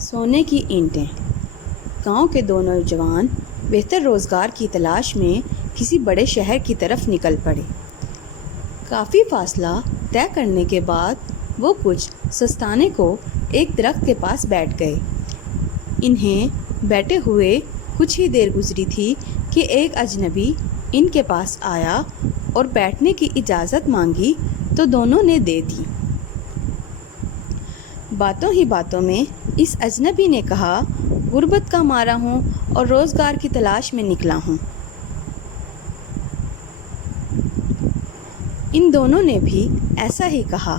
سونے کی اینٹیں۔ گاؤں کے دو نوجوان بہتر روزگار کی تلاش میں کسی بڑے شہر کی طرف نکل پڑے۔ کافی فاصلہ طے کرنے کے بعد وہ کچھ سستانے کو ایک درخت کے پاس بیٹھ گئے۔ انہیں بیٹھے ہوئے کچھ ہی دیر گزری تھی کہ ایک اجنبی ان کے پاس آیا اور بیٹھنے کی اجازت مانگی تو دونوں نے دے دی۔ باتوں ہی باتوں میں اس اجنبی نے کہا، غربت کا مارا ہوں اور روزگار کی تلاش میں نکلا ہوں۔ ان دونوں نے بھی ایسا ہی کہا۔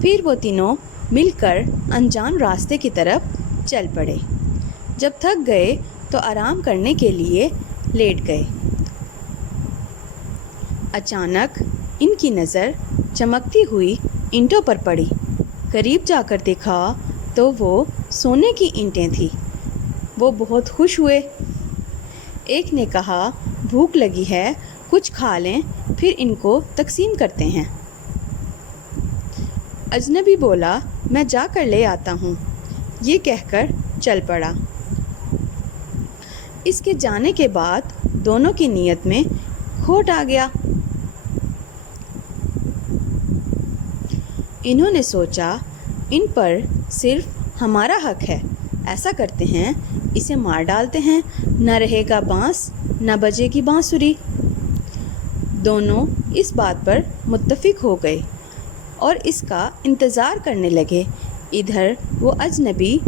پھر وہ تینوں مل کر انجان راستے کی طرف چل پڑے۔ جب تھک گئے تو آرام کرنے کے لیے لیٹ گئے۔ اچانک ان کی نظر چمکتی ہوئی اینٹوں پر پڑی۔ قریب جا کر دیکھا تو وہ سونے کی اینٹیں تھیں۔ وہ بہت خوش ہوئے۔ ایک نے کہا، بھوک لگی ہے، کچھ کھا لیں پھر ان کو تقسیم کرتے ہیں۔ اجنبی بولا، میں جا کر لے آتا ہوں۔ یہ کہہ کر چل پڑا۔ اس کے جانے کے بعد دونوں کی نیت میں کھوٹ آ گیا۔ انہوں نے سوچا، ان پر صرف ہمارا حق ہے، ایسا کرتے ہیں، اسے مار ڈالتے ہیں، نہ رہے گا بانس نہ بجے گی بانسری۔ دونوں اس بات پر متفق ہو گئے اور اس کا انتظار کرنے لگے۔ ادھر وہ اجنبی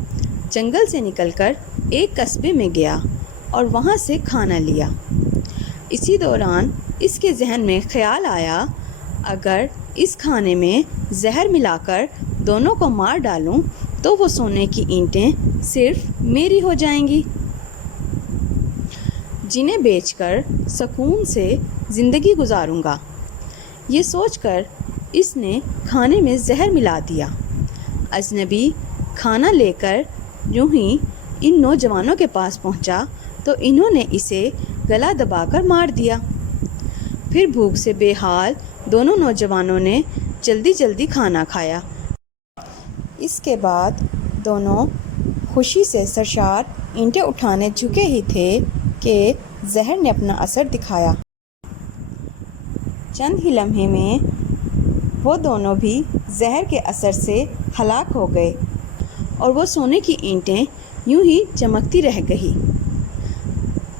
جنگل سے نکل کر ایک قصبے میں گیا اور وہاں سے کھانا لیا۔ اسی دوران اس کے ذہن میں خیال آیا، اگر اس کھانے میں زہر ملا کر دونوں کو مار ڈالوں تو وہ سونے کی اینٹیں صرف میری ہو جائیں گی، جنہیں بیچ کر سکون سے زندگی گزاروں گا۔ یہ سوچ کر اس نے کھانے میں زہر ملا دیا۔ اجنبی کھانا لے کر یوں ہی ان نوجوانوں کے پاس پہنچا تو انہوں نے اسے گلا دبا کر مار دیا۔ پھر بھوک سے بے حال دونوں نوجوانوں نے جلدی جلدی کھانا کھایا۔ اس کے بعد دونوں خوشی سے سرشار اینٹیں اٹھانے جھکے ہی تھے کہ زہر نے اپنا اثر دکھایا۔ چند ہی لمحے میں وہ دونوں بھی زہر کے اثر سے ہلاک ہو گئے اور وہ سونے کی اینٹیں یوں ہی چمکتی رہ گئی۔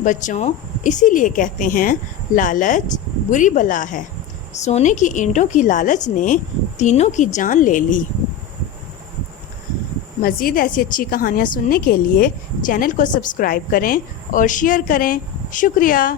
بچوں، اسی لیے کہتے ہیں، لالچ بری بلا ہے۔ سونے کی اینٹوں کی لالچ نے تینوں کی جان لے لی۔ مزید ایسی اچھی کہانیاں سننے کے لیے چینل کو سبسکرائب کریں اور شیئر کریں۔ شکریہ۔